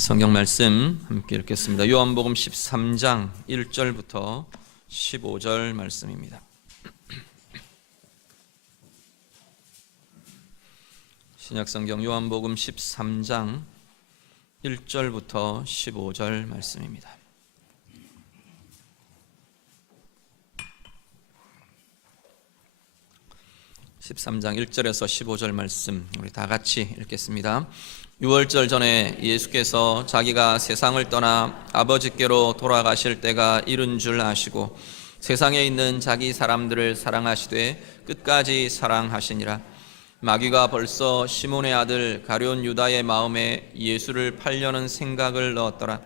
성경 말씀 함께 읽겠습니다. 요한복음 13장 1절부터 15절 말씀입니다. 신약성경 요한복음 13장 1절부터 15절 말씀입니다. (13장) 1절에서 15절 말씀 우리 다 같이 읽겠습니다. 유월절 전에 예수께서 자기가 세상을 떠나 아버지께로 돌아가실 때가 이른 줄 아시고 세상에 있는 자기 사람들을 사랑하시되 끝까지 사랑하시니라. 마귀가 벌써 시몬의 아들 가룟 유다의 마음에 예수를 팔려는 생각을 넣었더라.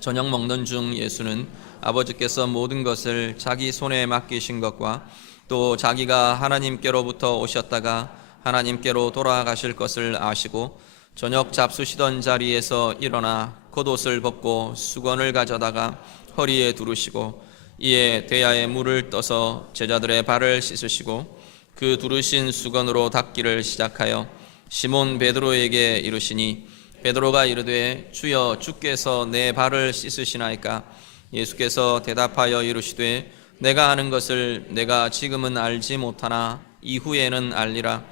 저녁 먹는 중 예수는 아버지께서 모든 것을 자기 손에 맡기신 것과 또 자기가 하나님께로부터 오셨다가 하나님께로 돌아가실 것을 아시고 저녁 잡수시던 자리에서 일어나 겉옷을 벗고 수건을 가져다가 허리에 두르시고 이에 대야에 물을 떠서 제자들의 발을 씻으시고 그 두르신 수건으로 닦기를 시작하여 시몬 베드로에게 이르시니 베드로가 이르되 주여 주께서 내 발을 씻으시나이까? 예수께서 대답하여 이르시되 내가 하는 것을 내가 지금은 알지 못하나 이후에는 알리라.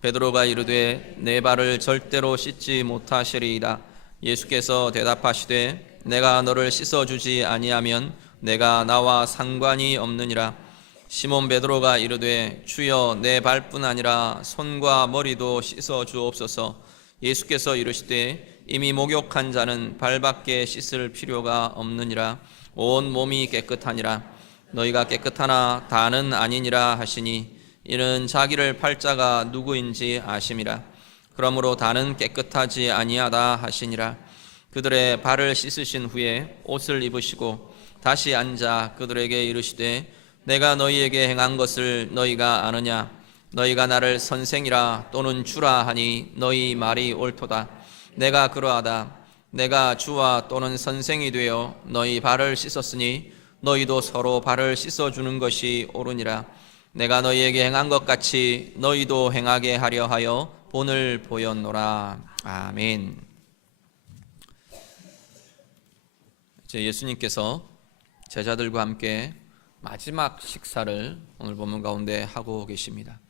베드로가 이르되 내 발을 절대로 씻지 못하시리이다. 예수께서 대답하시되 내가 너를 씻어주지 아니하면 내가 나와 상관이 없느니라. 시몬 베드로가 이르되 주여 내 발뿐 아니라 손과 머리도 씻어 주옵소서. 예수께서 이르시되 이미 목욕한 자는 발밖에 씻을 필요가 없느니라. 온 몸이 깨끗하니라. 너희가 깨끗하나 다는 아니니라 하시니 이는 자기를 팔 자가 누구인지 아심이라. 그러므로 다는 깨끗하지 아니하다 하시니라. 그들의 발을 씻으신 후에 옷을 입으시고 다시 앉아 그들에게 이르시되 내가 너희에게 행한 것을 너희가 아느냐? 너희가 나를 선생이라 또는 주라 하니 너희 말이 옳도다. 내가 그러하다. 내가 주와 또는 선생이 되어 너희 발을 씻었으니 너희도 서로 발을 씻어주는 것이 옳으니라. 내가 너희에게 행한 것 같이 너희도 행하게 하려 하여 본을 보였노라. 아멘. 이제 예수님께서 제자들과 함께 마지막 식사를 오늘 본문 가운데 하고 계십니다.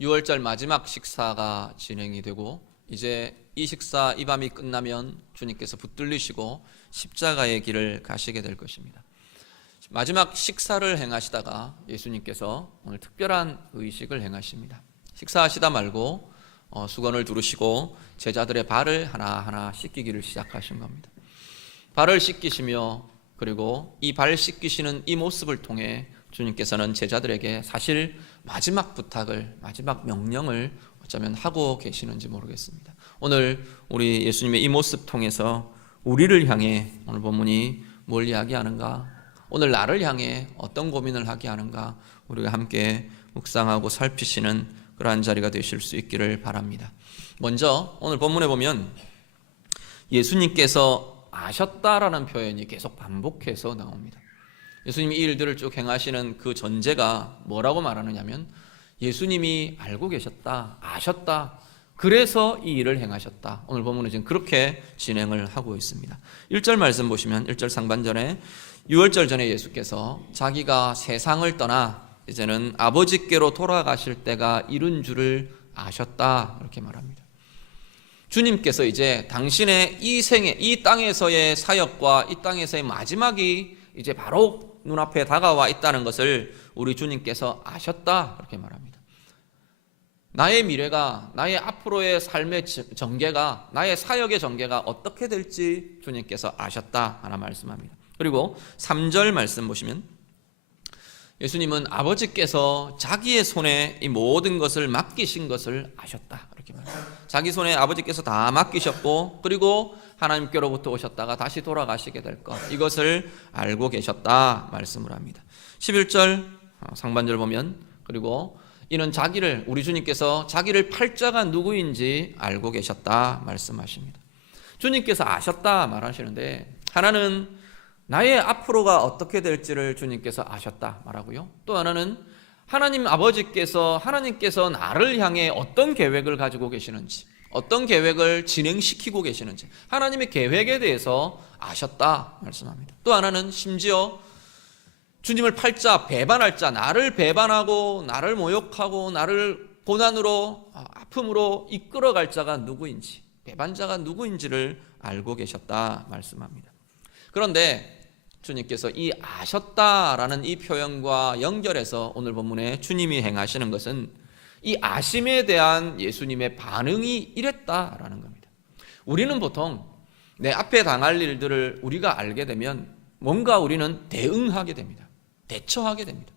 6월절 마지막 식사가 진행이 되고 이제 이 식사 이 밤이 끝나면 주님께서 붙들리시고 십자가의 길을 가시게 될 것입니다. 마지막 식사를 행하시다가 예수님께서 오늘 특별한 의식을 행하십니다. 식사하시다 말고 수건을 두르시고 제자들의 발을 하나하나 씻기기를 시작하신 겁니다. 발을 씻기시며 그리고 이 발 씻기시는 이 모습을 통해 주님께서는 제자들에게 사실 마지막 부탁을, 마지막 명령을 어쩌면 하고 계시는지 모르겠습니다. 오늘 우리 예수님의 이 모습 통해서 우리를 향해 오늘 본문이 뭘 이야기하는가? 오늘 나를 향해 어떤 고민을 하게 하는가? 우리가 함께 묵상하고 살피시는 그러한 자리가 되실 수 있기를 바랍니다. 먼저 오늘 본문에 보면 예수님께서 아셨다라는 표현이 계속 반복해서 나옵니다. 예수님이 이 일들을 쭉 행하시는 그 전제가 뭐라고 말하느냐면 예수님이 알고 계셨다, 아셨다, 그래서 이 일을 행하셨다. 오늘 본문은 지금 그렇게 진행을 하고 있습니다. 1절 말씀 보시면 1절 상반절에 유월절 전에 예수께서 자기가 세상을 떠나 이제는 아버지께로 돌아가실 때가 이른 줄을 아셨다 이렇게 말합니다. 주님께서 이제 당신의 이 생애, 이 땅에서의 사역과 이 땅에서의 마지막이 이제 바로 눈앞에 다가와 있다는 것을 우리 주님께서 아셨다 이렇게 말합니다. 나의 미래가, 나의 앞으로의 삶의 전개가, 나의 사역의 전개가 어떻게 될지 주님께서 아셨다 하나 말씀합니다. 그리고 3절 말씀 보시면 예수님은 아버지께서 자기의 손에 이 모든 것을 맡기신 것을 아셨다 이렇게 말합니다. 자기 손에 아버지께서 다 맡기셨고 그리고 하나님께로부터 오셨다가 다시 돌아가시게 될 것, 이것을 알고 계셨다 말씀을 합니다. 11절 상반절 보면 그리고 이는 자기를, 우리 주님께서 자기를 팔 자가 누구인지 알고 계셨다 말씀하십니다. 주님께서 아셨다 말하시는데 하나는 나의 앞으로가 어떻게 될지를 주님께서 아셨다 말하고요. 또 하나는 하나님께서 나를 향해 어떤 계획을 가지고 계시는지, 어떤 계획을 진행시키고 계시는지 하나님의 계획에 대해서 아셨다 말씀합니다. 또 하나는 심지어 주님을 팔자 배반할 자, 나를 배반하고 나를 모욕하고 나를 고난으로 아픔으로 이끌어갈 자가 누구인지, 배반자가 누구인지를 알고 계셨다 말씀합니다. 그런데 주님께서 이 아셨다라는 이 표현과 연결해서 오늘 본문에 주님이 행하시는 것은 이 아심에 대한 예수님의 반응이 이랬다라는 겁니다. 우리는 보통 내 앞에 당할 일들을 우리가 알게 되면 뭔가 우리는 대응하게 됩니다. 대처하게 됩니다.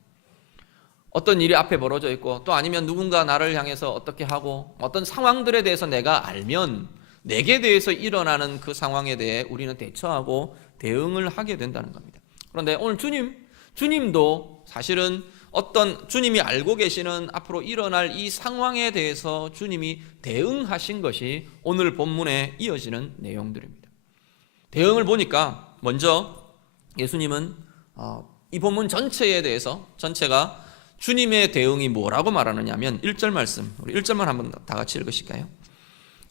어떤 일이 앞에 벌어져 있고 또 아니면 누군가 나를 향해서 어떻게 하고 어떤 상황들에 대해서 내가 알면 내게 대해서 일어나는 그 상황에 대해 우리는 대처하고 대응을 하게 된다는 겁니다. 그런데 오늘 주님도 사실은 어떤 주님이 알고 계시는 앞으로 일어날 이 상황에 대해서 주님이 대응하신 것이 오늘 본문에 이어지는 내용들입니다. 대응을 보니까 먼저 예수님은 이 본문 전체에 대해서 전체가 주님의 대응이 뭐라고 말하느냐 하면 1절 말씀, 우리 1절만 한번 다 같이 읽으실까요?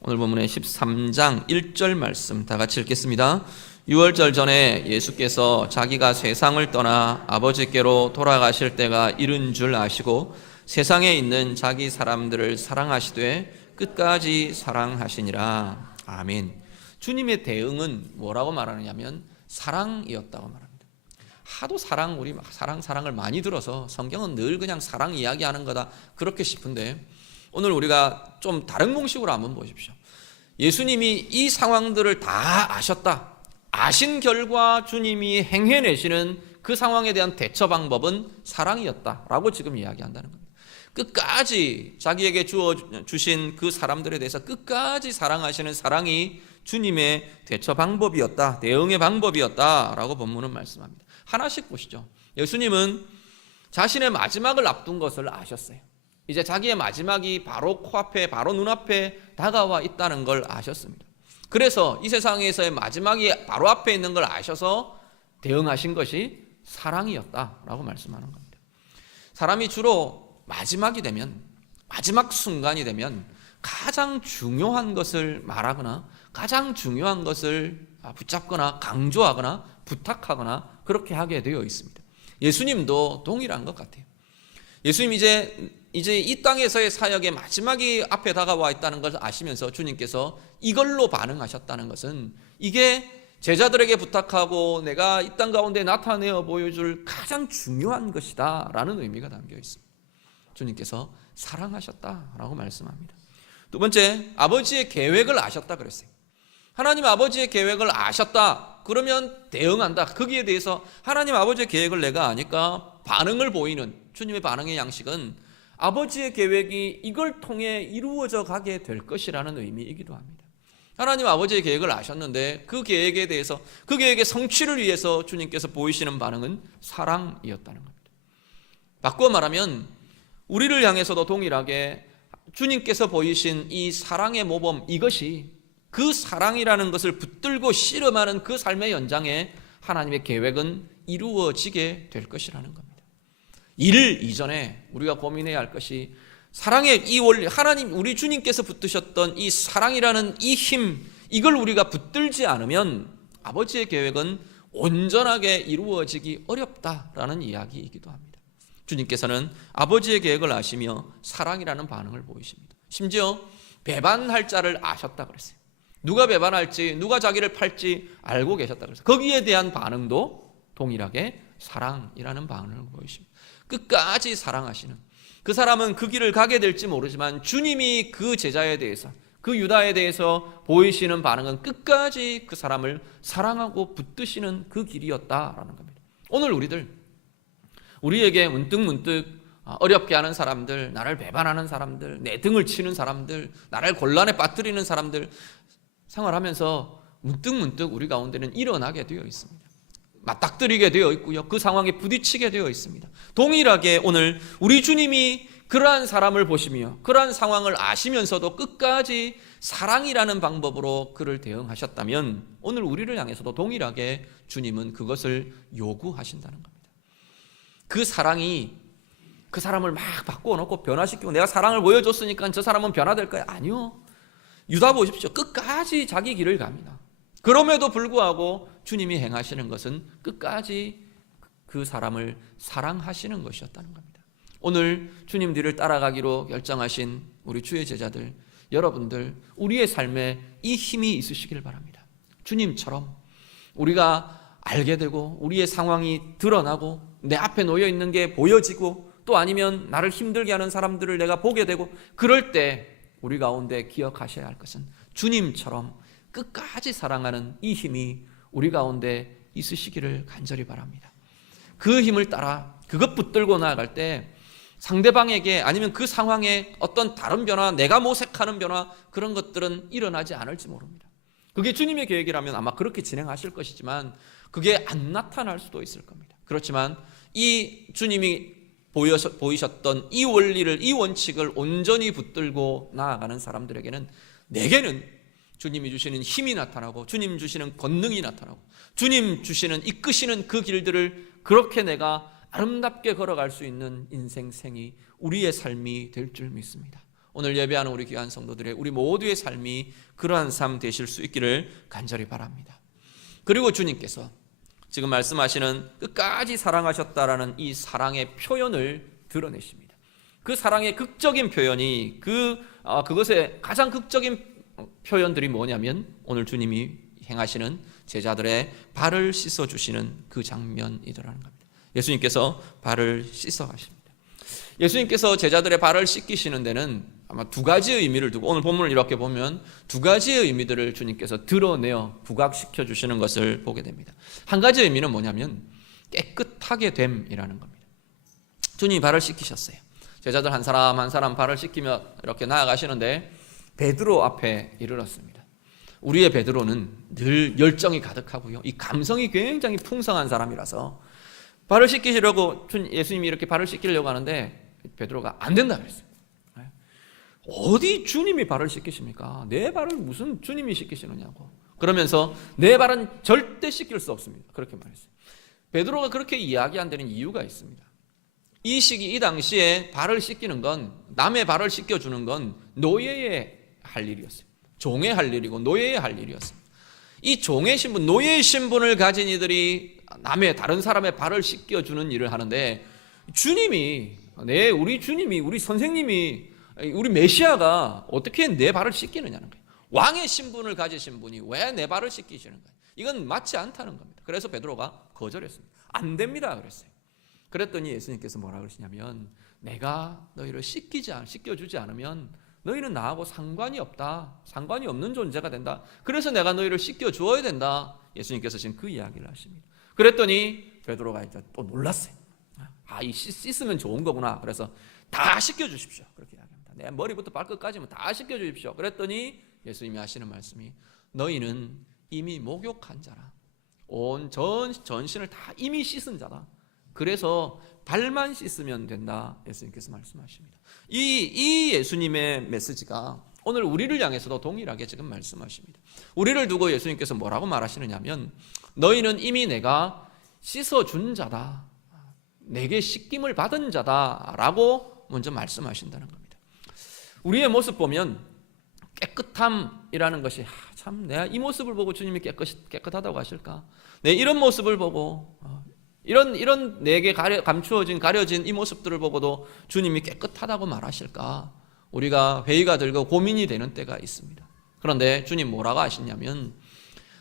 오늘 본문의 13장 1절 말씀 다 같이 읽겠습니다. 유월절 전에 예수께서 자기가 세상을 떠나 아버지께로 돌아가실 때가 이른 줄 아시고 세상에 있는 자기 사람들을 사랑하시되 끝까지 사랑하시니라. 아멘. 주님의 대응은 뭐라고 말하느냐면 사랑이었다고 말합니다. 하도 우리 사랑을 많이 들어서 성경은 늘 그냥 사랑 이야기하는 거다 그렇게 싶은데 오늘 우리가 좀 다른 공식으로 한번 보십시오. 예수님이 이 상황들을 다 아셨다. 아신 결과 주님이 행해내시는 그 상황에 대한 대처 방법은 사랑이었다라고 지금 이야기한다는 겁니다. 끝까지 자기에게 주신 그 사람들에 대해서 끝까지 사랑하시는 사랑이 주님의 대처 방법이었다, 대응의 방법이었다라고 본문은 말씀합니다. 하나씩 보시죠. 예수님은 자신의 마지막을 앞둔 것을 아셨어요. 이제 자기의 마지막이 바로 코앞에, 바로 눈앞에 다가와 있다는 걸 아셨습니다. 그래서 이 세상에서의 마지막이 바로 앞에 있는 걸 아셔서 대응하신 것이 사랑이었다라고 말씀하는 겁니다. 사람이 주로 마지막이 되면, 마지막 순간이 되면 가장 중요한 것을 말하거나 가장 중요한 것을 붙잡거나 강조하거나 부탁하거나 그렇게 하게 되어 있습니다. 예수님도 동일한 것 같아요. 예수님 이제 이 땅에서의 사역의 마지막이 앞에 다가와 있다는 것을 아시면서 주님께서 이걸로 반응하셨다는 것은 이게 제자들에게 부탁하고 내가 이 땅 가운데 나타내어 보여줄 가장 중요한 것이다 라는 의미가 담겨 있습니다. 주님께서 사랑하셨다라고 말씀합니다. 두 번째, 아버지의 계획을 아셨다 그랬어요. 하나님 아버지의 계획을 아셨다 그러면 대응한다. 거기에 대해서 하나님 아버지의 계획을 내가 아니까 반응을 보이는 주님의 반응의 양식은 아버지의 계획이 이걸 통해 이루어져 가게 될 것이라는 의미이기도 합니다. 하나님 아버지의 계획을 아셨는데 그 계획에 대해서 그 계획의 성취를 위해서 주님께서 보이시는 반응은 사랑이었다는 겁니다. 바꾸어 말하면 우리를 향해서도 동일하게 주님께서 보이신 이 사랑의 모범, 이것이 그 사랑이라는 것을 붙들고 씨름하는 그 삶의 연장에 하나님의 계획은 이루어지게 될 것이라는 겁니다. 일 이전에 우리가 고민해야 할 것이 사랑의 이 원리, 하나님 우리 주님께서 붙드셨던 이 사랑이라는 이 힘, 이걸 우리가 붙들지 않으면 아버지의 계획은 온전하게 이루어지기 어렵다라는 이야기이기도 합니다. 주님께서는 아버지의 계획을 아시며 사랑이라는 반응을 보이십니다. 심지어 배반할 자를 아셨다 그랬어요. 누가 배반할지, 누가 자기를 팔지 알고 계셨다 그랬어요. 거기에 대한 반응도 동일하게 사랑이라는 반응을 보이십니다. 끝까지 사랑하시는, 그 사람은 그 길을 가게 될지 모르지만 주님이 그 제자에 대해서, 그 유다에 대해서 보이시는 반응은 끝까지 그 사람을 사랑하고 붙드시는 그 길이었다라는 겁니다. 오늘 우리에게 문득문득 어렵게 하는 사람들, 나를 배반하는 사람들, 내 등을 치는 사람들, 나를 곤란에 빠뜨리는 사람들 생활하면서 문득문득 우리 가운데는 일어나게 되어 있습니다. 맞닥뜨리게 되어 있고요. 그 상황에 부딪히게 되어 있습니다. 동일하게 오늘 우리 주님이 그러한 사람을 보시며 그러한 상황을 아시면서도 끝까지 사랑이라는 방법으로 그를 대응하셨다면 오늘 우리를 향해서도 동일하게 주님은 그것을 요구하신다는 겁니다. 그 사랑이 그 사람을 막 바꾸어 놓고 변화시키고 내가 사랑을 보여줬으니까 저 사람은 변화될 거야. 아니요. 유다 보십시오. 끝까지 자기 길을 갑니다. 그럼에도 불구하고 주님이 행하시는 것은 끝까지 그 사람을 사랑하시는 것이었다는 겁니다. 오늘 주님 뒤를 따라가기로 결정하신 우리 주의 제자들, 여러분들, 우리의 삶에 이 힘이 있으시길 바랍니다. 주님처럼 우리가 알게 되고 우리의 상황이 드러나고 내 앞에 놓여 있는 게 보여지고 또 아니면 나를 힘들게 하는 사람들을 내가 보게 되고 그럴 때 우리 가운데 기억하셔야 할 것은 주님처럼 끝까지 사랑하는 이 힘이 우리 가운데 있으시기를 간절히 바랍니다. 그 힘을 따라 그것 붙들고 나아갈 때 상대방에게 아니면 그 상황에 어떤 다른 변화, 내가 모색하는 변화, 그런 것들은 일어나지 않을지 모릅니다. 그게 주님의 계획이라면 아마 그렇게 진행하실 것이지만 그게 안 나타날 수도 있을 겁니다. 그렇지만 이 주님이 보이셨던 이 원리를, 이 원칙을 온전히 붙들고 나아가는 사람들에게는, 내게는 주님이 주시는 힘이 나타나고 주님 주시는 권능이 나타나고 주님 주시는 이끄시는 그 길들을 그렇게 내가 아름답게 걸어갈 수 있는 인생생이 우리의 삶이 될 줄 믿습니다. 오늘 예배하는 우리 귀한 성도들의 우리 모두의 삶이 그러한 삶 되실 수 있기를 간절히 바랍니다. 그리고 주님께서 지금 말씀하시는 끝까지 사랑하셨다라는 이 사랑의 표현을 드러내십니다. 그 사랑의 극적인 표현이 그것의 가장 극적인 표현들이 뭐냐면 오늘 주님이 행하시는 제자들의 발을 씻어주시는 그 장면이더라는 겁니다. 예수님께서 발을 씻어 가십니다. 예수님께서 제자들의 발을 씻기시는 데는 아마 두 가지의 의미를 두고, 오늘 본문을 이렇게 보면 두 가지의 의미들을 주님께서 드러내어 부각시켜 주시는 것을 보게 됩니다. 한 가지 의미는 뭐냐면 깨끗하게 됨이라는 겁니다. 주님이 발을 씻기셨어요. 제자들 한 사람 한 사람 발을 씻기며 이렇게 나아가시는데 베드로 앞에 이르렀습니다. 우리의 베드로는 늘 열정이 가득하고요, 이 감성이 굉장히 풍성한 사람이라서 발을 씻기시려고 예수님이 이렇게 발을 씻기려고 하는데 베드로가 안 된다 그랬어요. 어디 주님이 발을 씻기십니까? 내 발을 무슨 주님이 씻기시느냐고. 그러면서 내 발은 절대 씻길 수 없습니다. 그렇게 말했어요. 베드로가 그렇게 이야기한 데는 이유가 있습니다. 이 시기, 이 당시에 발을 씻기는 건, 남의 발을 씻겨주는 건 노예의 할 일이었어요. 종의 할 일이고 노예의 할 일이었습니다. 이 종의 신분, 노예의 신분을 가진 이들이 남의 다른 사람의 발을 씻겨주는 일을 하는데, 주님이, 우리 주님이, 우리 선생님이, 우리 메시아가 어떻게 내 발을 씻기느냐는 거예요. 왕의 신분을 가지신 분이 왜 내 발을 씻기시는 거예요? 이건 맞지 않다는 겁니다. 그래서 베드로가 거절했습니다. 안 됩니다 그랬어요. 그랬더니 예수님께서 뭐라 그러시냐면, 내가 너희를 씻겨주지 않으면 너희는 나하고 상관이 없다, 상관이 없는 존재가 된다. 그래서 내가 너희를 씻겨주어야 된다. 예수님께서 지금 그 이야기를 하십니다. 그랬더니 베드로가 이제 또 놀랐어요. 이 씻으면 좋은 거구나. 그래서 다 씻겨주십시오, 그렇게 이야기합니다. 내 머리부터 발끝까지는 다 씻겨주십시오. 그랬더니 예수님이 하시는 말씀이, 너희는 이미 목욕한 자라, 온 전신을 다 이미 씻은 자다. 그래서 발만 씻으면 된다. 예수님께서 말씀하십니다. 이 예수님의 메시지가 오늘 우리를 향해서도 동일하게 지금 말씀하십니다. 우리를 두고 예수님께서 뭐라고 말하시느냐면, 너희는 이미 내가 씻어준 자다, 내게 씻김을 받은 자다라고 먼저 말씀하신다는 겁니다. 우리의 모습 보면 깨끗함이라는 것이, 참 내가 이 모습을 보고 주님이 깨끗하다고 하실까? 내 이런 모습을 보고 이런 내게 가려진 이 모습들을 보고도 주님이 깨끗하다고 말하실까? 우리가 회의가 들고 고민이 되는 때가 있습니다. 그런데 주님 뭐라고 하시냐면,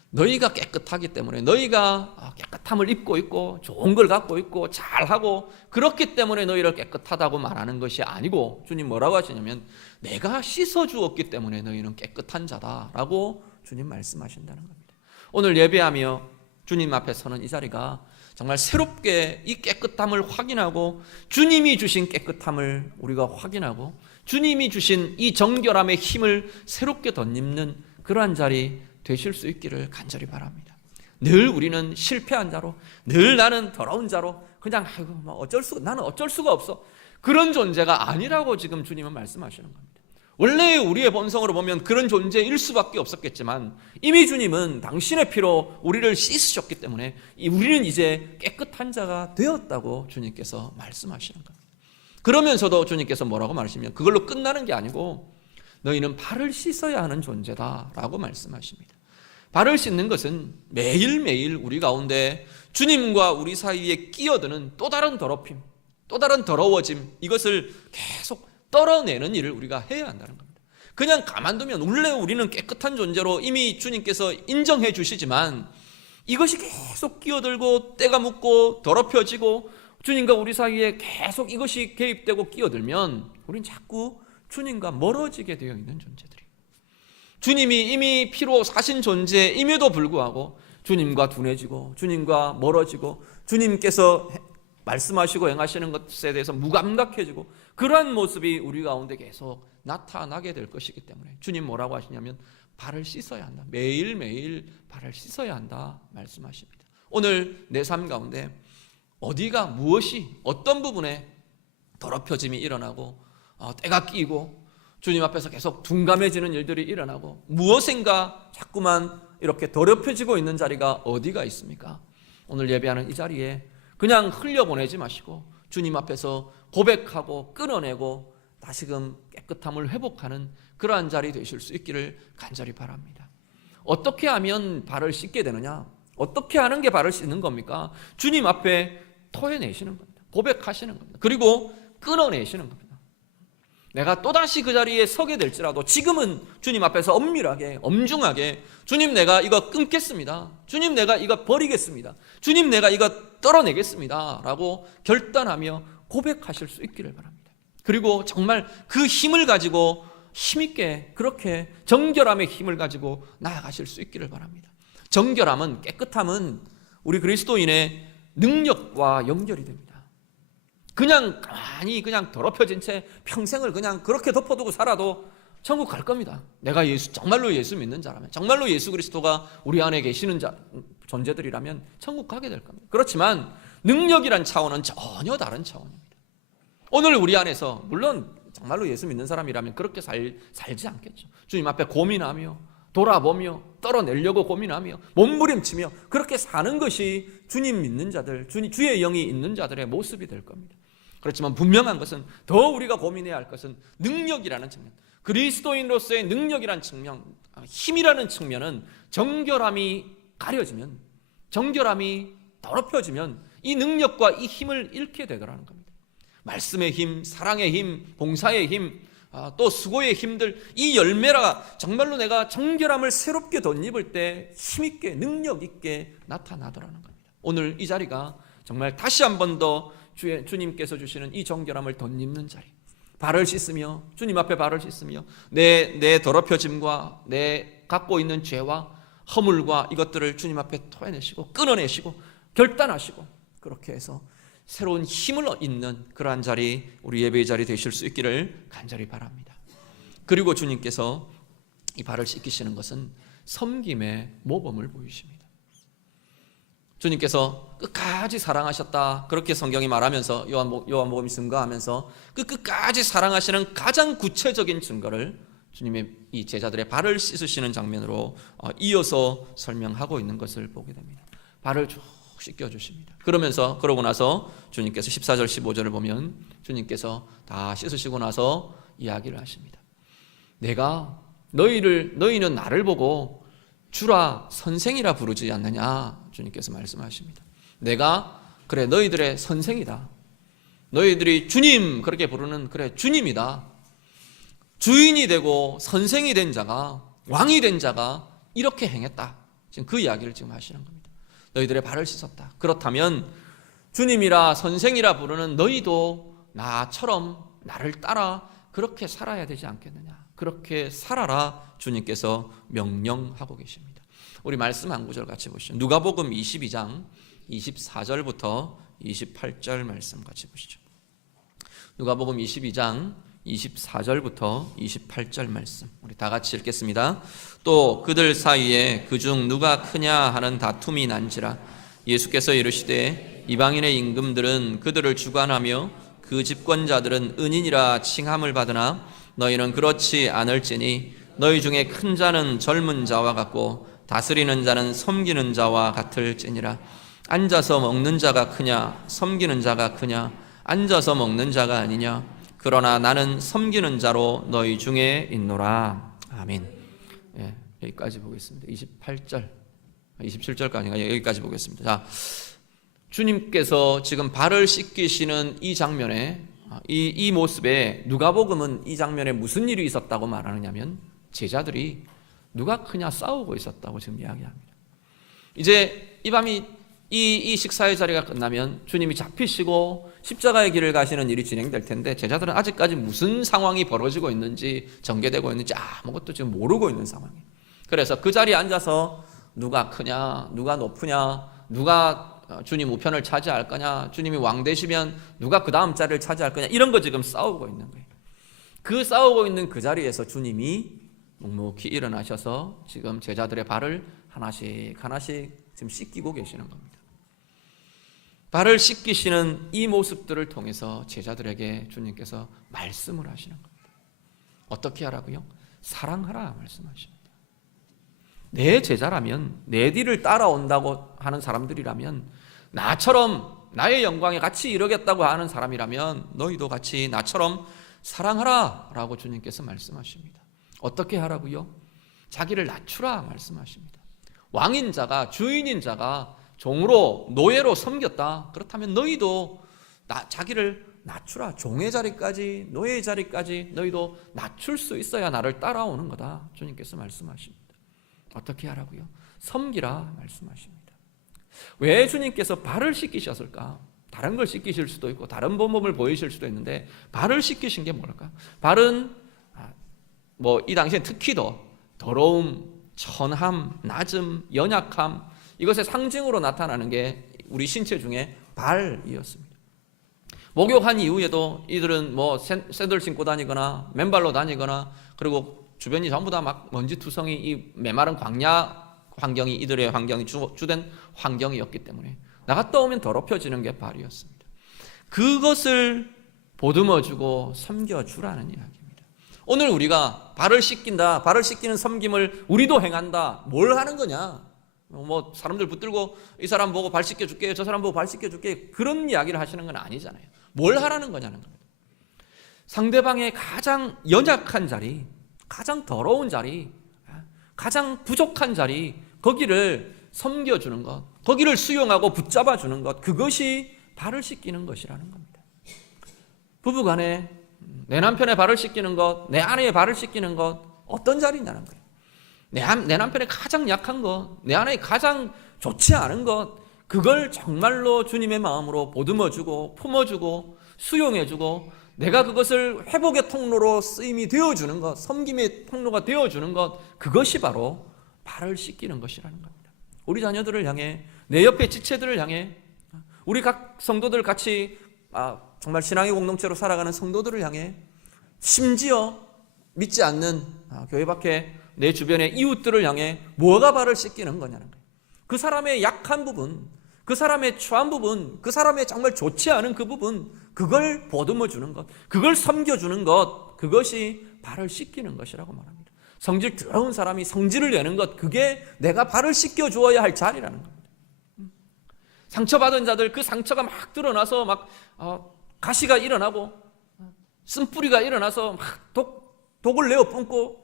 너희가 깨끗하기 때문에, 너희가 깨끗함을 입고 있고 좋은 걸 갖고 있고 잘하고 그렇기 때문에 너희를 깨끗하다고 말하는 것이 아니고, 주님 뭐라고 하시냐면, 내가 씻어주었기 때문에 너희는 깨끗한 자다라고 주님 말씀하신다는 겁니다. 오늘 예배하며 주님 앞에 서는 이 자리가 정말 새롭게 이 깨끗함을 확인하고, 주님이 주신 깨끗함을 우리가 확인하고, 주님이 주신 이 정결함의 힘을 새롭게 덧입는 그러한 자리 되실 수 있기를 간절히 바랍니다. 늘 우리는 실패한 자로, 늘 나는 더러운 자로, 그냥 나는 어쩔 수가 없어, 그런 존재가 아니라고 지금 주님은 말씀하시는 겁니다. 원래 우리의 본성으로 보면 그런 존재일 수밖에 없었겠지만, 이미 주님은 당신의 피로 우리를 씻으셨기 때문에 우리는 이제 깨끗한 자가 되었다고 주님께서 말씀하시는 겁니다. 그러면서도 주님께서 뭐라고 말하시면, 그걸로 끝나는 게 아니고, 너희는 발을 씻어야 하는 존재다라고 말씀하십니다. 발을 씻는 것은 매일매일 우리 가운데 주님과 우리 사이에 끼어드는 또 다른 더럽힘, 또 다른 더러워짐, 이것을 계속 떨어내는 일을 우리가 해야 한다는 겁니다. 그냥 가만두면 원래 우리는 깨끗한 존재로 이미 주님께서 인정해 주시지만 이것이 계속 끼어들고 때가 묻고 더럽혀지고 주님과 우리 사이에 계속 이것이 개입되고 끼어들면 우리는 자꾸 주님과 멀어지게 되어 있는 존재들이에요. 주님이 이미 피로 사신 존재임에도 불구하고 주님과 둔해지고 주님과 멀어지고 주님께서 말씀하시고 행하시는 것에 대해서 무감각해지고 그러한 모습이 우리 가운데 계속 나타나게 될 것이기 때문에 주님 뭐라고 하시냐면 발을 씻어야 한다. 매일매일 발을 씻어야 한다 말씀하십니다. 오늘 내 삶 가운데 어디가 무엇이 어떤 부분에 더럽혀짐이 일어나고 때가 끼고 주님 앞에서 계속 둔감해지는 일들이 일어나고 무엇인가 자꾸만 이렇게 더럽혀지고 있는 자리가 어디가 있습니까? 오늘 예배하는 이 자리에 그냥 흘려보내지 마시고 주님 앞에서 고백하고 끊어내고 다시금 깨끗함을 회복하는 그러한 자리 되실 수 있기를 간절히 바랍니다. 어떻게 하면 발을 씻게 되느냐? 어떻게 하는 게 발을 씻는 겁니까? 주님 앞에 토해내시는 겁니다. 고백하시는 겁니다. 그리고 끊어내시는 겁니다. 내가 또다시 그 자리에 서게 될지라도 지금은 주님 앞에서 엄밀하게 엄중하게 주님 내가 이거 끊겠습니다. 주님 내가 이거 버리겠습니다. 주님 내가 이거 떨어내겠습니다 라고 결단하며 고백하실 수 있기를 바랍니다. 그리고 정말 그 힘을 가지고 힘있게 그렇게 정결함의 힘을 가지고 나아가실 수 있기를 바랍니다. 정결함은 깨끗함은 우리 그리스도인의 능력과 연결이 됩니다. 그냥 가만히 그냥 더럽혀진 채 평생을 그냥 그렇게 덮어두고 살아도 천국 갈 겁니다. 내가 정말로 예수 믿는 자라면, 정말로 예수 그리스도가 우리 안에 계시는 존재들이라면 천국 가게 될 겁니다. 그렇지만 능력이란 차원은 전혀 다른 차원입니다. 오늘 우리 안에서 물론 정말로 예수 믿는 사람이라면 그렇게 살지 않겠죠. 주님 앞에 고민하며 돌아보며 떨어내려고 고민하며 몸부림치며 그렇게 사는 것이 주님 믿는 자들, 주의 영이 있는 자들의 모습이 될 겁니다. 그렇지만 분명한 것은 더 우리가 고민해야 할 것은 능력이라는 측면, 그리스도인으로서의 능력이라는 측면, 힘이라는 측면은 정결함이 가려지면, 정결함이 더럽혀지면 이 능력과 이 힘을 잃게 되더라는 겁니다. 말씀의 힘, 사랑의 힘, 봉사의 힘, 또 수고의 힘들, 이 열매라 정말로 내가 정결함을 새롭게 덧입을 때 힘있게 능력있게 나타나더라는 겁니다. 오늘 이 자리가 정말 다시 한 번 더 주님께서 주시는 이 정결함을 덧입는 자리, 발을 씻으며 주님 앞에 발을 씻으며 내 더럽혀짐과 내 갖고 있는 죄와 허물과 이것들을 주님 앞에 토해내시고 끊어내시고 결단하시고 그렇게 해서 새로운 힘을 얻는 그러한 자리, 우리 예배의 자리 되실 수 있기를 간절히 바랍니다. 그리고 주님께서 이 발을 씻기시는 것은 섬김의 모범을 보이십니다. 주님께서 끝까지 사랑하셨다 그렇게 성경이 말하면서 요한복음이 증거하면서 그 끝까지 사랑하시는 가장 구체적인 증거를 주님의 이 제자들의 발을 씻으시는 장면으로 이어서 설명하고 있는 것을 보게 됩니다. 발을 쭉 씻겨주십니다. 그러고 나서 주님께서 14절 15절을 보면 주님께서 다 씻으시고 나서 이야기를 하십니다. 내가 너희는 나를 보고 주라 선생이라 부르지 않느냐 주님께서 말씀하십니다. 내가 그래 너희들의 선생이다. 너희들이 주님 그렇게 부르는 그래 주님이다. 주인이 되고 선생이 된 자가 왕이 된 자가 이렇게 행했다. 지금 그 이야기를 지금 하시는 겁니다. 너희들의 발을 씻었다. 그렇다면 주님이라 선생이라 부르는 너희도 나처럼 나를 따라 그렇게 살아야 되지 않겠느냐. 그렇게 살아라 주님께서 명령하고 계십니다. 우리 말씀 한 구절 같이 보시죠. 누가복음 22장 24절부터 28절 말씀 같이 보시죠. 누가복음 22장 24절부터 28절 말씀 우리 다 같이 읽겠습니다. 또 그들 사이에 그중 누가 크냐 하는 다툼이 난지라 예수께서 이르시되 이방인의 임금들은 그들을 주관하며 그 집권자들은 은인이라 칭함을 받으나 너희는 그렇지 않을지니 너희 중에 큰 자는 젊은 자와 같고 다스리는 자는 섬기는 자와 같을지니라. 앉아서 먹는 자가 크냐 섬기는 자가 크냐 앉아서 먹는 자가 아니냐 그러나 나는 섬기는 자로 너희 중에 있노라. 아멘. 예, 여기까지 보겠습니다. 28절, 27절까지인가 여기까지 보겠습니다. 자, 주님께서 지금 발을 씻기시는 이 장면에 이 모습에 누가복음은 이 장면에 무슨 일이 있었다고 말하느냐면 제자들이 누가 크냐 싸우고 있었다고 지금 이야기합니다. 이제 이 밤이 이 식사의 자리가 끝나면 주님이 잡히시고 십자가의 길을 가시는 일이 진행될 텐데 제자들은 아직까지 무슨 상황이 벌어지고 있는지 전개되고 있는지 아무것도 지금 모르고 있는 상황이에요. 그래서 그 자리에 앉아서 누가 크냐, 누가 높으냐, 누가 주님 우편을 차지할 거냐, 주님이 왕 되시면 누가 그 다음 자리를 차지할 거냐, 이런 거 지금 싸우고 있는 거예요. 그 싸우고 있는 그 자리에서 주님이 묵묵히 일어나셔서 지금 제자들의 발을 하나씩 하나씩 지금 씻기고 계시는 겁니다. 발을 씻기시는 이 모습들을 통해서 제자들에게 주님께서 말씀을 하시는 겁니다. 어떻게 하라고요? 사랑하라 말씀하십니다. 내 제자라면, 내 뒤를 따라온다고 하는 사람들이라면, 나처럼 나의 영광에 같이 이루겠다고 하는 사람이라면 너희도 같이 나처럼 사랑하라 라고 주님께서 말씀하십니다. 어떻게 하라고요? 자기를 낮추라 말씀하십니다. 왕인 자가, 주인인 자가 종으로, 노예로 섬겼다. 그렇다면 너희도 자기를 낮추라. 종의 자리까지, 노예의 자리까지 너희도 낮출 수 있어야 나를 따라오는 거다. 주님께서 말씀하십니다. 어떻게 하라고요? 섬기라 말씀하십니다. 왜 주님께서 발을 씻기셨을까? 다른 걸 씻기실 수도 있고 다른 방법을 보이실 수도 있는데 발을 씻기신 게 뭘까? 발은 이 당시에 특히 더 더러움, 천함, 낮음, 연약함, 이것의 상징으로 나타나는 게 우리 신체 중에 발이었습니다. 목욕한 이후에도 이들은 샌들 신고 다니거나 맨발로 다니거나, 그리고 주변이 전부 다 막 먼지투성이, 이 메마른 광야 환경이 이들의 환경이 주된 환경이었기 때문에 나갔다 오면 더럽혀지는 게 발이었습니다. 그것을 보듬어주고 섬겨주라는 이야기입니다. 오늘 우리가 발을 씻긴다, 발을 씻기는 섬김을 우리도 행한다. 뭘 하는 거냐? 사람들 붙들고 이 사람 보고 발 씻겨줄게, 저 사람 보고 발 씻겨줄게, 그런 이야기를 하시는 건 아니잖아요. 뭘 하라는 거냐는 겁니다. 상대방의 가장 연약한 자리, 가장 더러운 자리, 가장 부족한 자리, 거기를 섬겨주는 것, 거기를 수용하고 붙잡아주는 것, 그것이 발을 씻기는 것이라는 겁니다. 부부간에 내 남편의 발을 씻기는 것, 내 아내의 발을 씻기는 것, 어떤 자리냐는 거예요. 내 남편의 가장 약한 것, 내 아내의 가장 좋지 않은 것, 그걸 정말로 주님의 마음으로 보듬어주고 품어주고 수용해주고 내가 그것을 회복의 통로로 쓰임이 되어주는 것, 섬김의 통로가 되어주는 것, 그것이 바로 발을 씻기는 것이라는 겁니다. 우리 자녀들을 향해, 내 옆에 지체들을 향해, 우리 각 성도들 같이 정말 신앙의 공동체로 살아가는 성도들을 향해, 심지어 믿지 않는 교회 밖에 내 주변의 이웃들을 향해 뭐가 발을 씻기는 거냐는 거예요. 그 사람의 약한 부분, 그 사람의 추한 부분, 그 사람의 정말 좋지 않은 그 부분, 그걸 보듬어 주는 것, 그걸 섬겨주는 것, 그것이 발을 씻기는 것이라고 말합니다. 성질 더러운 사람이 성질을 내는 것, 그게 내가 발을 씻겨 주어야 할 자리라는 겁니다. 상처받은 자들, 그 상처가 막 드러나서 막 가시가 일어나고 쓴뿌리가 일어나서 막 독을 내어 뿜고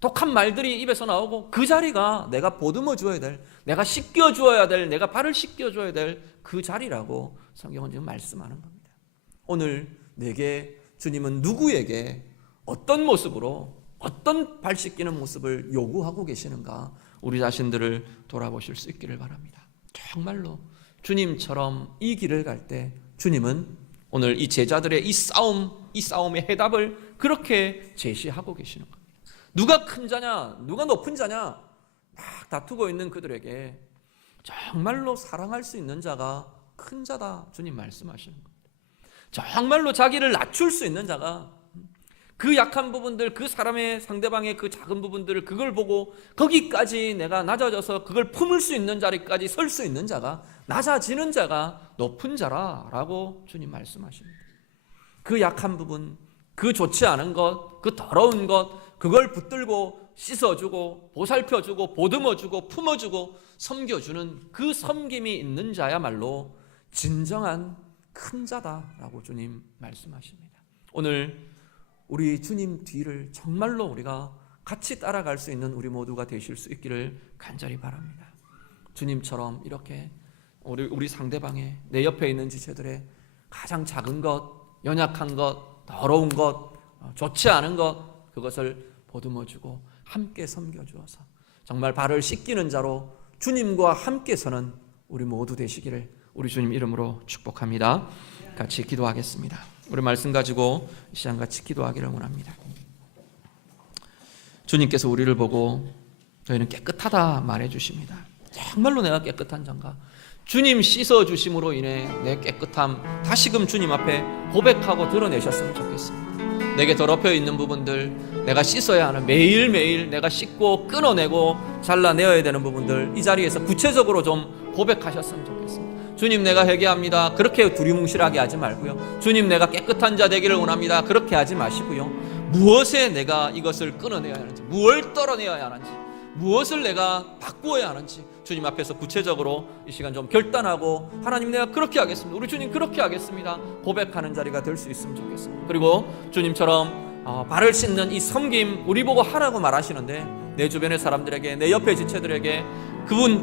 독한 말들이 입에서 나오고, 그 자리가 내가 보듬어 주어야 될, 내가 씻겨 주어야 될, 내가 발을 씻겨 줘야 될 그 자리라고 성경은 지금 말씀하는 겁니다. 오늘 내게 주님은 누구에게 어떤 모습으로, 어떤 발 씻기는 모습을 요구하고 계시는가, 우리 자신들을 돌아보실 수 있기를 바랍니다. 정말로 주님처럼 이 길을 갈 때 주님은 오늘 이 제자들의 이 싸움의 해답을 그렇게 제시하고 계시는 겁니다. 누가 큰 자냐, 누가 높은 자냐 막 다투고 있는 그들에게 정말로 사랑할 수 있는 자가 큰 자다, 주님 말씀하시는 겁니다. 정말로 자기를 낮출 수 있는 자가, 그 약한 부분들, 그 사람의, 상대방의 그 작은 부분들을, 그걸 보고 거기까지 내가 낮아져서 그걸 품을 수 있는 자리까지 설 수 있는 자가, 낮아지는 자가 높은 자라라고 주님 말씀하십니다. 그 약한 부분, 그 좋지 않은 것, 그 더러운 것, 그걸 붙들고 씻어주고 보살펴주고 보듬어주고 품어주고 섬겨주는 그 섬김이 있는 자야말로 진정한 큰 자다라고 주님 말씀하십니다. 오늘 우리 주님 뒤를 정말로 우리가 같이 따라갈 수 있는 우리 모두가 되실 수 있기를 간절히 바랍니다. 주님처럼 이렇게 우리 상대방의 내 옆에 있는 지체들의 가장 작은 것, 연약한 것, 더러운 것, 좋지 않은 것, 그것을 보듬어주고 함께 섬겨주어서 정말 발을 씻기는 자로 주님과 함께 서는 우리 모두 되시기를 우리 주님 이름으로 축복합니다. 같이 기도하겠습니다. 우리 말씀 가지고 이 시간 같이 기도하기를 원합니다. 주님께서 우리를 보고 저희는 깨끗하다 말해 주십니다. 정말로 내가 깨끗한 자인가? 주님 씻어주심으로 인해 내 깨끗함 다시금 주님 앞에 고백하고 드러내셨으면 좋겠습니다. 내게 더럽혀 있는 부분들, 내가 씻어야 하는, 매일매일 내가 씻고 끊어내고 잘라내어야 되는 부분들, 이 자리에서 구체적으로 좀 고백하셨으면 좋겠습니다. 주님, 내가 회개합니다. 그렇게 두리뭉실하게 하지 말고요. 주님, 내가 깨끗한 자 되기를 원합니다. 그렇게 하지 마시고요. 무엇에 내가 이것을 끊어내야 하는지, 무엇을 떨어내야 하는지, 무엇을 내가 바꾸어야 하는지 주님 앞에서 구체적으로 이 시간 좀 결단하고, 하나님 내가 그렇게 하겠습니다, 우리 주님 그렇게 하겠습니다, 고백하는 자리가 될 수 있으면 좋겠습니다. 그리고 주님처럼 발을 씻는 이 섬김 우리 보고 하라고 말하시는데, 내 주변의 사람들에게, 내 옆에 지체들에게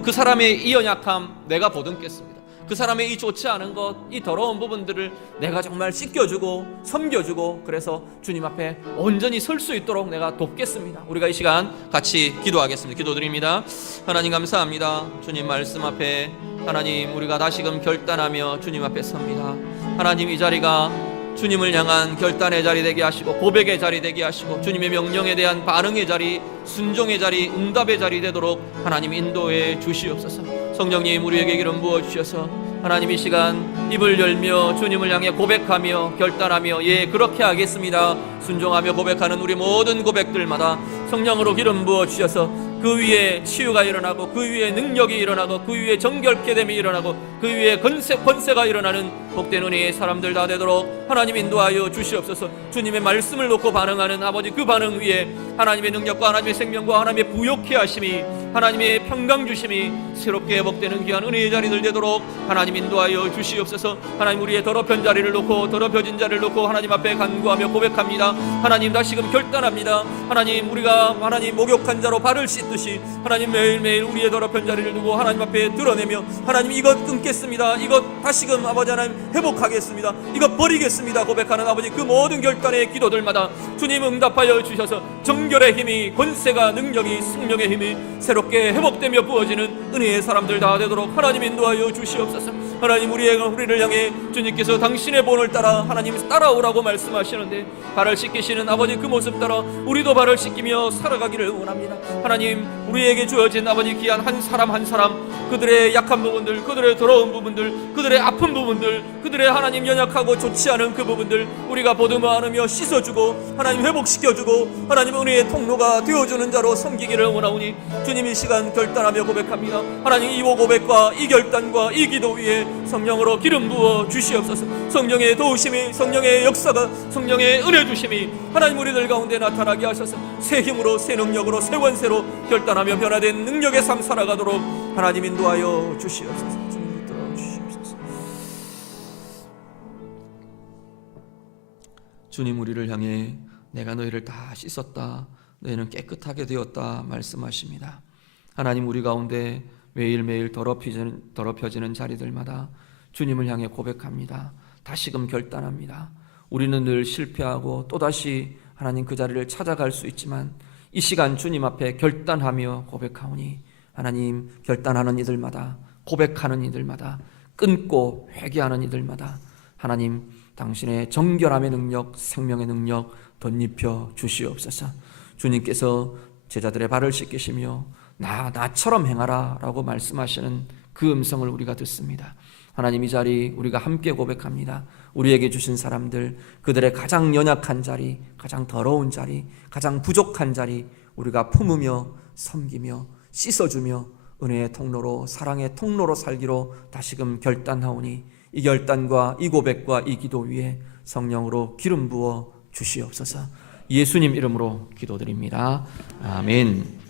그 사람의 이 연약함 내가 보듬겠습니다. 그 사람의 이 좋지 않은 것, 이 더러운 부분들을 내가 정말 씻겨주고 섬겨주고, 그래서 주님 앞에 온전히 설 수 있도록 내가 돕겠습니다. 우리가 이 시간 같이 기도하겠습니다. 기도드립니다. 하나님 감사합니다. 주님 말씀 앞에 하나님 우리가 다시금 결단하며 주님 앞에 섭니다. 하나님, 이 자리가 주님을 향한 결단의 자리 되게 하시고, 고백의 자리 되게 하시고, 주님의 명령에 대한 반응의 자리, 순종의 자리, 응답의 자리 되도록 하나님 인도해 주시옵소서. 성령님, 우리에게 기름 부어 주셔서 하나님 이 시간 입을 열며 주님을 향해 고백하며 결단하며, 예 그렇게 하겠습니다, 순종하며 고백하는 우리 모든 고백들마다 성령으로 기름 부어 주셔서 그 위에 치유가 일어나고, 그 위에 능력이 일어나고, 그 위에 정결케 됨이 일어나고, 그 위에 권세가 일어나는 복된 은혜의 사람들 다 되도록 하나님 인도하여 주시옵소서. 주님의 말씀을 놓고 반응하는 아버지, 그 반응 위에 하나님의 능력과 하나님의 생명과 하나님의 부욕케 하심이, 하나님의 평강 주심이 새롭게 회복되는 귀한 은혜의 자리들 되도록 하나님 인도하여 주시옵소서. 하나님, 우리의 더럽힌 자리를 놓고, 더럽혀진 자리를 놓고 하나님 앞에 간구하며 고백합니다. 하나님, 다시금 결단합니다. 하나님, 우리가 하나님 목욕한 자로 발을 씻듯이 하나님 매일매일 우리의 더럽힌 자리를 두고 하나님 앞에 드러내며, 하나님 이것 끊겠습니다, 이것 다시금 아버지 하나님 회복하겠습니다, 이것 버리겠습니다 고백하는 아버지, 그 모든 결단의 기도들마다 주님 응답하여 주셔서 정결의 힘이, 권세가, 능력이, 생명의 힘이 새롭게 회복되며 부어지는 은혜의 사람들 다 되도록 하나님 인도하여 주시옵소서. 하나님, 우리를 향해 주님께서 당신의 본을 따라 하나님 따라오라고 말씀하시는데, 발을 씻기시는 아버지 그 모습 따라 우리도 발을 씻기며 살아가기를 원합니다. 하나님, 우리에게 주어진 아버지 귀한 한 사람 한 사람, 그들의 약한 부분들, 그들의 더러운 부분들, 그들의 아픈 부분들, 그들의 하나님 연약하고 좋지 않은 그 부분들 우리가 보듬어 안으며 씻어주고 하나님 회복시켜주고 하나님 은혜의 통로가 되어주는 자로 섬기기를 원하오니, 주님 이 시간 결단하며 고백합니다. 하나님, 이 고백과 이 결단과 이 기도 위에 성령으로 기름 부어 주시옵소서. 성령의 도우심이, 성령의 역사가, 성령의 은혜 주심이 하나님 우리들 가운데 나타나게 하셔서 새 힘으로, 새 능력으로, 새 권세로 결단하며 변화된 능력의 삶 살아가도록 하나님 인도하여 주시옵소서. 주님 붙들어 주시옵소서. 주님, 우리를 향해 내가 너희를 다 씻었다, 너희는 깨끗하게 되었다 말씀하십니다. 하나님, 우리 가운데 매일매일 더럽혀지는 자리들마다 주님을 향해 고백합니다. 다시금 결단합니다. 우리는 늘 실패하고 또다시 하나님 그 자리를 찾아갈 수 있지만, 이 시간 주님 앞에 결단하며 고백하오니, 하나님 결단하는 이들마다, 고백하는 이들마다, 끊고 회개하는 이들마다 하나님 당신의 정결함의 능력, 생명의 능력 덧입혀 주시옵소서. 주님께서 제자들의 발을 씻기시며 나처럼 행하라 라고 말씀하시는 그 음성을 우리가 듣습니다. 하나님, 이 자리 우리가 함께 고백합니다. 우리에게 주신 사람들, 그들의 가장 연약한 자리, 가장 더러운 자리, 가장 부족한 자리 우리가 품으며 섬기며 씻어주며 은혜의 통로로, 사랑의 통로로 살기로 다시금 결단하오니, 이 결단과 이 고백과 이 기도 위에 성령으로 기름 부어 주시옵소서. 예수님 이름으로 기도드립니다. 아멘.